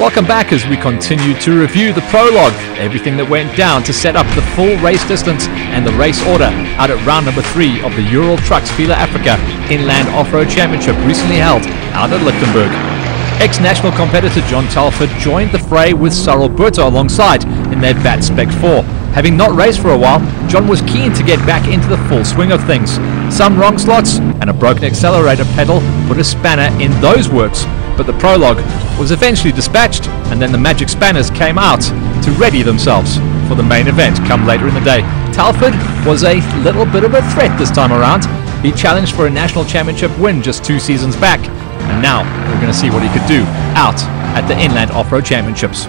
Welcome back as we continue to review the prologue, everything that went down to set up the full race distance and the race order out at round number 3 of the Ural Trucks Fila Africa Inland Off-Road Championship recently held out at Lichtenburg. Ex-national competitor John Telford joined the fray with Cyril Burta alongside in their BAT Spec 4. Having not raced for a while, John was keen to get back into the full swing of things. Some wrong slots and a broken accelerator pedal put a spanner in those works, but the prologue was eventually dispatched, and then the magic spanners came out to ready themselves for the main event come later in the day. Telford was a little bit of a threat this time around. He challenged for a national championship win just 2 seasons back, and now we're going to see what he could do out at the Inland Off-Road Championships.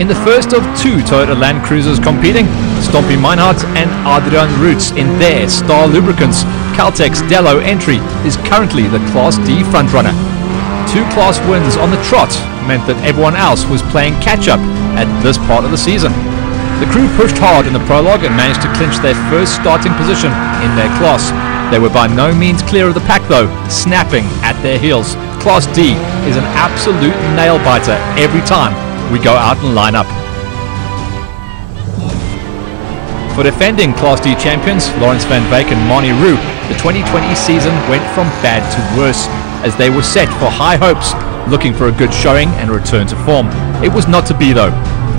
In the first of 2 Toyota Land Cruisers competing, Stompie Meinhardt and Adrian Roots in their Star Lubricants Caltex Dello entry is currently the Class D frontrunner. 2 class wins on the trot meant that everyone else was playing catch-up at this part of the season. The crew pushed hard in the prologue and managed to clinch their first starting position in their class. They were by no means clear of the pack though, snapping at their heels. Class D is an absolute nail-biter every time we go out and line up. For defending Class D champions Lawrence van Veek and Marnie Roux, the 2020 season went from bad to worse as they were set for high hopes, looking for a good showing and return to form. It was not to be though.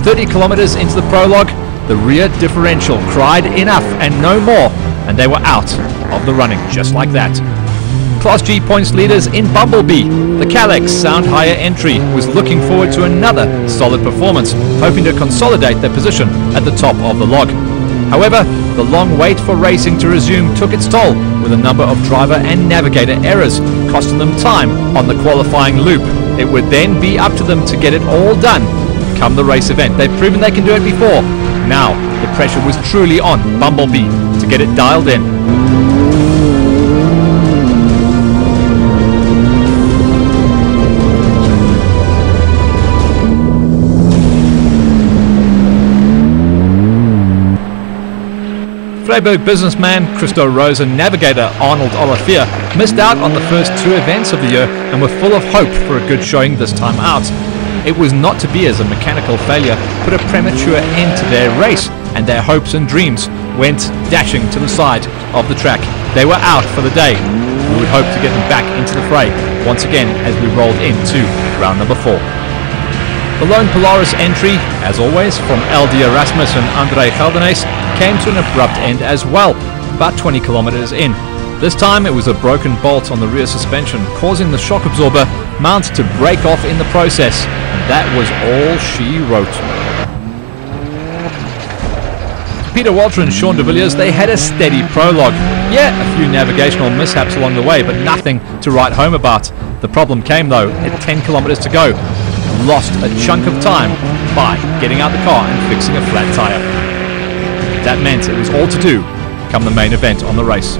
30 kilometers into the prologue, the rear differential cried enough and no more, and they were out of the running just like that. Class G points leaders in Bumblebee, the Calex Sound Higher entry, was looking forward to another solid performance, hoping to consolidate their position at the top of the log. However, the long wait for racing to resume took its toll, with a number of driver and navigator errors costing them time on the qualifying loop. It would then be up to them to get it all done come the race event. They've proven they can do it before. Now, the pressure was truly on Bumblebee to get it dialed in. Freiburg businessman Christo Rose and navigator Arnold Olivier missed out on the first 2 events of the year and were full of hope for a good showing this time out. It was not to be, as a mechanical failure put a premature end to their race, and their hopes and dreams went dashing to the side of the track. They were out for the day. We would hope to get them back into the fray once again as we rolled into round number 4. The lone Polaris entry, as always, from LD Erasmus and André Geldenes, came to an abrupt end as well, about 20 kilometers in. This time it was a broken bolt on the rear suspension, causing the shock absorber mount to break off in the process, and that was all she wrote. Peter Walter and Sean de Villiers, they had a steady prologue. Yeah, a few navigational mishaps along the way, but nothing to write home about. The problem came though at 10 kilometers to go. Lost a chunk of time by getting out the car and fixing a flat tire. That meant it was all to do come the main event on the race.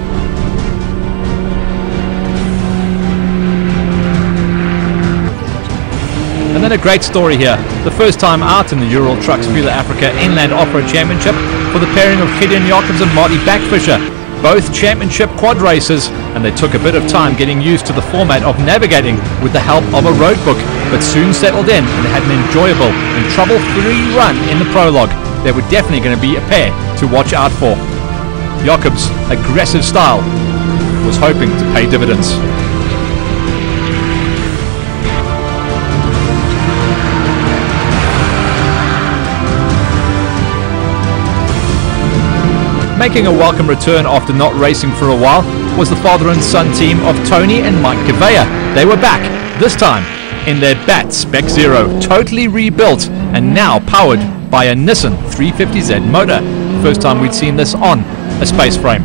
And then a great story here. The first time out in the Ural Trucks Fila Africa Inland Off-Road Championship for the pairing of Gideon Jacobs and Marty Backfisher. Both championship quad racers, and they took a bit of time getting used to the format of navigating with the help of a road book, but soon settled in and had an enjoyable and trouble-free run in the prologue. They were definitely going to be a pair to watch out for. Jacobs' aggressive style was hoping to pay dividends. Making a welcome return after not racing for a while was the father and son team of Tony and Mike Gavea. They were back, this time in their BAT Spec 0, totally rebuilt and now powered by a Nissan 350Z motor. First time we'd seen this on a space frame.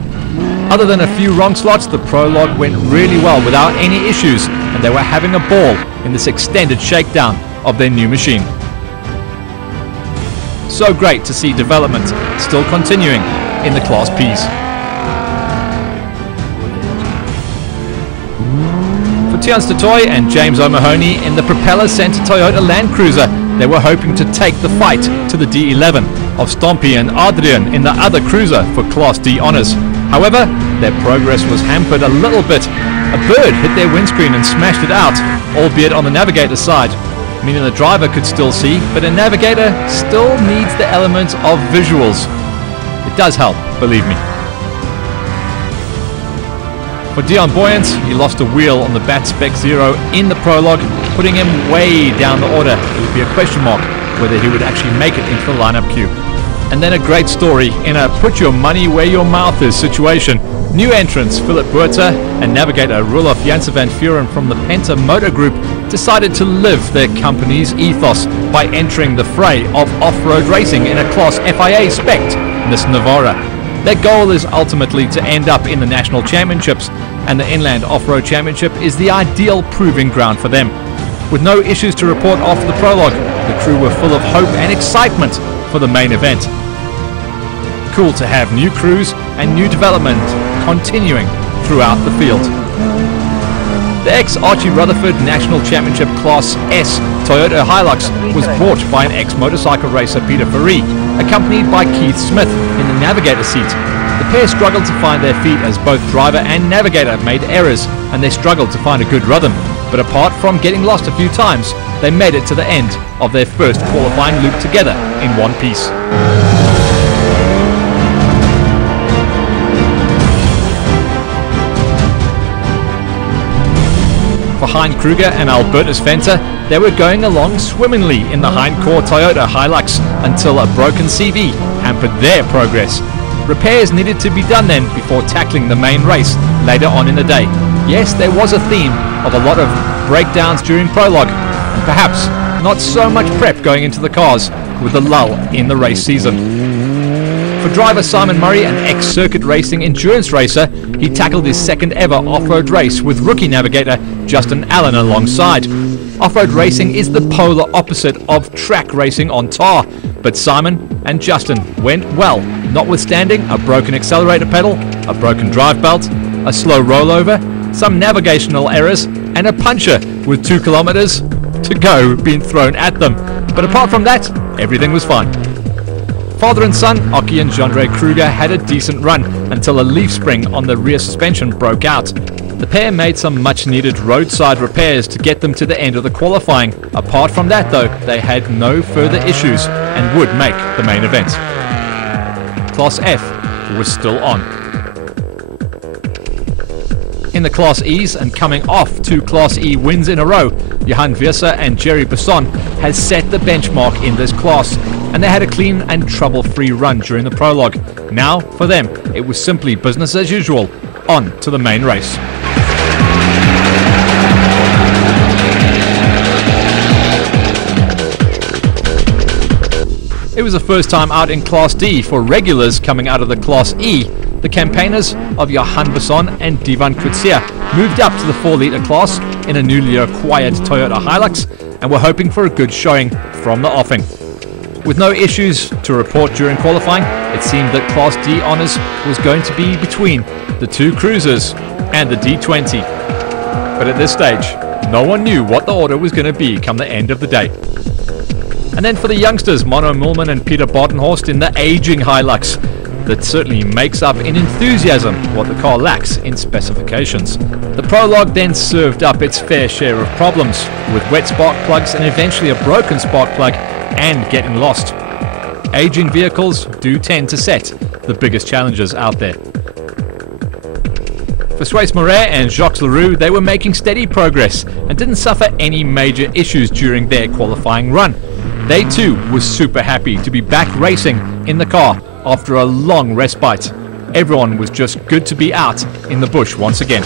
Other than a few wrong slots, the prologue went really well without any issues, and they were having a ball in this extended shakedown of their new machine. So great to see development still continuing in the Class Ps. For Tians Toy and James O'Mahony in the Propeller Center Toyota Land Cruiser, they were hoping to take the fight to the D11 of Stompie and Adrian in the other cruiser for Class D honours. However, their progress was hampered a little bit A bird hit their windscreen and smashed it out, albeit on the navigator side, meaning the driver could still see, but a navigator still needs the element of visuals. It does help, believe me. For Dion Boyant, he lost a wheel on the Bat Spec Zero in the prologue, putting him way down the order. It would be a question mark whether he would actually make it into the lineup queue. And then a great story in a put your money where your mouth is situation. New entrants Philip Buerta and navigator Roelof Janse van Vuren from the Penta Motor Group decided to live their company's ethos by entering the fray of off-road racing in a Class FIA spec, Miss Navara. Their goal is ultimately to end up in the national championships, and the Inland Off-Road Championship is the ideal proving ground for them. With no issues to report after the prologue, the crew were full of hope and excitement for the main event. Cool to have new crews and new development continuing throughout the field. The ex-Archie Rutherford National Championship Class S Toyota Hilux was bought by an ex-motorcycle racer Peter Faree, accompanied by Keith Smith in the navigator seat. The pair struggled to find their feet as both driver and navigator made errors, and they struggled to find a good rhythm. But apart from getting lost a few times, they made it to the end of their first qualifying loop together in one piece. For Hein Kruger and Albertus Venter, they were going along swimmingly in the hindcore Toyota Hilux until a broken CV hampered their progress. Repairs needed to be done then before tackling the main race later on in the day. Yes, there was a theme of a lot of breakdowns during prologue, and perhaps not so much prep going into the cars with the lull in the race season. For driver Simon Murray, an ex-circuit racing endurance racer, he tackled his second ever off-road race with rookie navigator Justin Allen alongside. Off-road racing is the polar opposite of track racing on tar, but Simon and Justin went well, notwithstanding a broken accelerator pedal, a broken drive belt, a slow rollover, some navigational errors, and a puncher with 2 kilometers to go being thrown at them. But apart from that, everything was fine. Father and son, Oki and Jandre Kruger, had a decent run until a leaf spring on the rear suspension broke out. The pair made some much needed roadside repairs to get them to the end of the qualifying. Apart from that though, they had no further issues and would make the main event. Class F was still on. In the Class E's and coming off 2 Class E wins in a row, Johan Viersa and Jerry Besson has set the benchmark in this class, and they had a clean and trouble-free run during the prologue. Now, for them, it was simply business as usual, on to the main race. It was the first time out in Class D for regulars coming out of the Class E. The campaigners of Johan Besson and Divan Kutsia moved up to the 4-litre class in a newly acquired Toyota Hilux and were hoping for a good showing from the offing. With no issues to report during qualifying, it seemed that Class D honours was going to be between the 2 cruisers and the D20. But at this stage, no one knew what the order was going to be come the end of the day. And then for the youngsters, Mono Mulman and Peter Bodenhorst in the aging Hilux, that certainly makes up in enthusiasm what the car lacks in specifications. The prologue then served up its fair share of problems, with wet spark plugs and eventually a broken spark plug and getting lost. Aging vehicles do tend to set the biggest challenges out there. For Suisse Moret and Jacques Leroux, they were making steady progress and didn't suffer any major issues during their qualifying run. They too were super happy to be back racing in the car after a long respite. Everyone was just good to be out in the bush once again.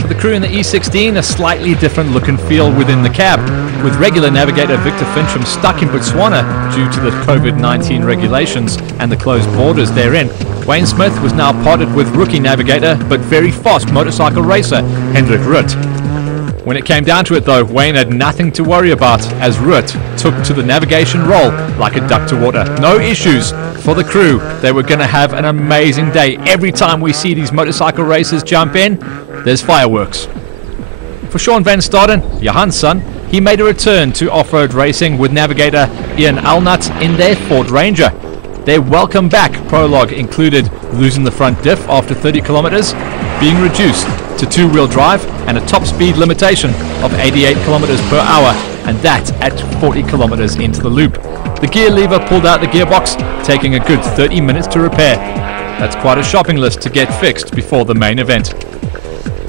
For the crew in the E16, a slightly different look and feel within the cab, with regular navigator Victor Fincham stuck in Botswana due to the COVID-19 regulations and the closed borders therein. Wayne Smith was now partnered with rookie navigator but very fast motorcycle racer Hendrik Rutt. When it came down to it though, Wayne had nothing to worry about as Rutt took to the navigation role like a duck to water. No issues for the crew. They were going to have an amazing day. Every time we see these motorcycle racers jump in, there's fireworks. For Sean van Staden, Johan's son, he made a return to off-road racing with navigator Ian Alnut in their Ford Ranger. Their welcome back prologue included losing the front diff after 30 kilometers, being reduced to two-wheel drive and a top speed limitation of 88 kilometers per hour, and that at 40 kilometers into the loop. The gear lever pulled out the gearbox, taking a good 30 minutes to repair. That's quite a shopping list to get fixed before the main event.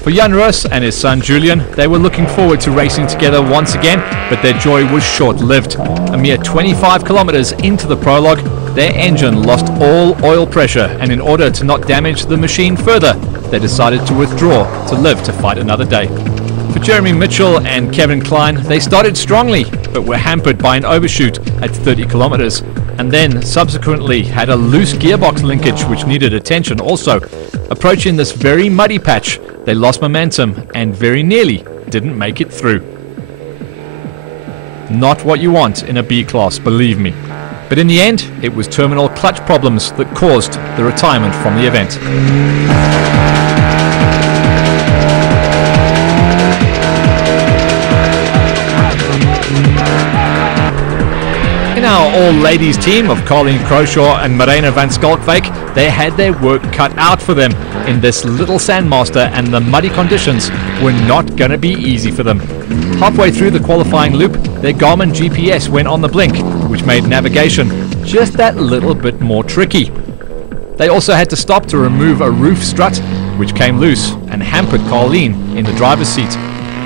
For Jan Roos and his son Julian, they were looking forward to racing together once again, but their joy was short-lived. A mere 25 kilometers into the prologue, their engine lost all oil pressure, and in order to not damage the machine further, they decided to withdraw to live to fight another day. For Jeremy Mitchell and Kevin Klein, they started strongly, but were hampered by an overshoot at 30 kilometers, and then subsequently had a loose gearbox linkage which needed attention also. Approaching this very muddy patch, they lost momentum and very nearly didn't make it through. Not what you want in a B class, believe me. But in the end, it was terminal clutch problems that caused the retirement from the event. In our all-ladies team of Colleen Croshaw and Marina van Schalkwyk, they had their work cut out for them in this little sandmaster, and the muddy conditions were not going to be easy for them. Halfway through the qualifying loop, their Garmin GPS went on the blink, which made navigation just that little bit more tricky. They also had to stop to remove a roof strut, which came loose and hampered Colleen in the driver's seat.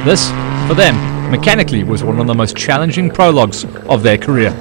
This, for them, mechanically was one of the most challenging prologues of their career.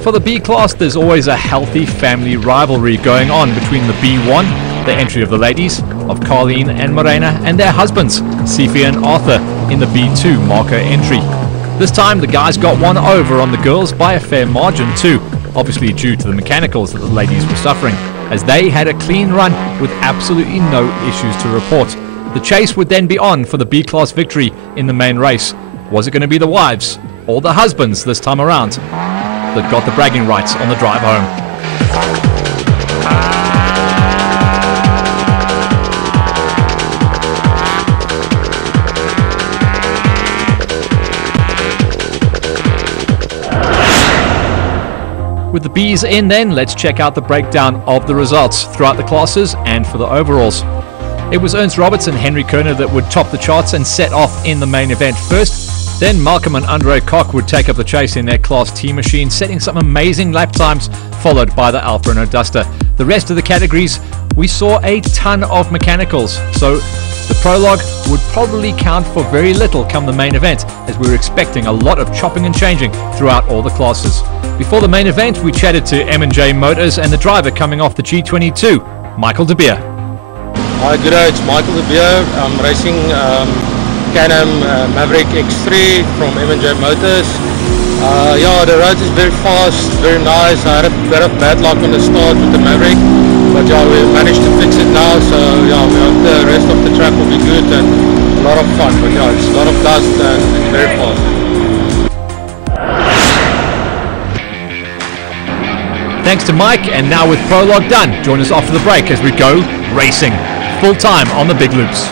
For the B class, there's always a healthy family rivalry going on between the B1, the entry of the ladies, of Colleen and Morena, and their husbands, Sifi and Arthur, in the B2 marker entry. This time the guys got one over on the girls by a fair margin too, obviously due to the mechanicals that the ladies were suffering, as they had a clean run with absolutely no issues to report. The chase would then be on for the B class victory in the main race. Was it going to be the wives or the husbands this time around that got the bragging rights on the drive home? With the B's in then, let's check out the breakdown of the results throughout the classes and for the overalls. It was Ernst Roberts and Henry Kerner that would top the charts and set off in the main event first. Then Malcolm and Andre Koch would take up the chase in their Class T machine, setting some amazing lap times, followed by the Alfa Renault Duster. The rest of the categories, we saw a ton of mechanicals, so the prologue would probably count for very little come the main event, as we were expecting a lot of chopping and changing throughout all the classes. Before the main event, we chatted to M&J Motors and the driver coming off the G22, Michael De Beer. Hi, good day, it's Michael De Beer. I'm racing Can-Am Maverick X3 from M&J Motors. Yeah, the road is very fast, very nice. I had a bit of bad luck on the start with the Maverick, but yeah, we managed to fix it now, so yeah, we hope the rest of the track will be good and a lot of fun. But yeah, it's a lot of dust and it's very fast. Thanks to Mike, and now with prologue done, join us after the break as we go racing full time on the big loops.